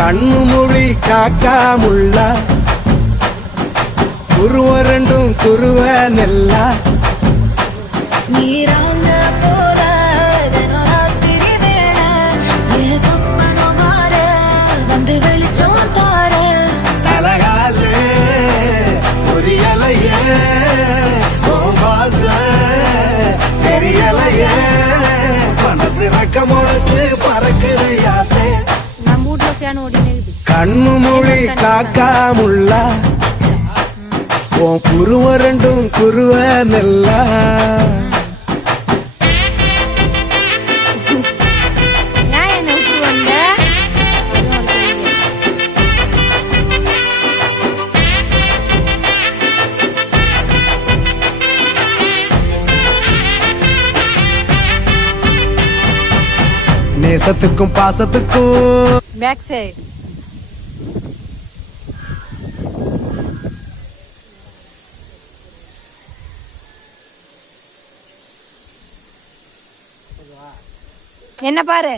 கண்ணு மொழி காக்காமுள்ள குருவ ரெண்டும் குருவ நெல்லா நீராங்க போல ராத்திரி வேண என் சொப்பனம் மாற வந்து வெளிச்சம் தார தலகாலே புரியலையே வாச தெரியலையே மனசு ரக்கமுழச்சு பறக்குது யாத்தே நம்ம வீட்டுல ஃபேன் ஓடினே இருக்குது. கண்ணு மொழி காக்காமுள்ள உன் குருவ ரெண்டும் குருவ நெல்லா ஏன் என்னை விட்டு வந்த? அதுவும் உனக்கு தெரியாது. நேசத்துக்கும் பாசத்துக்கும் பேக் சைடு என்ன பாரு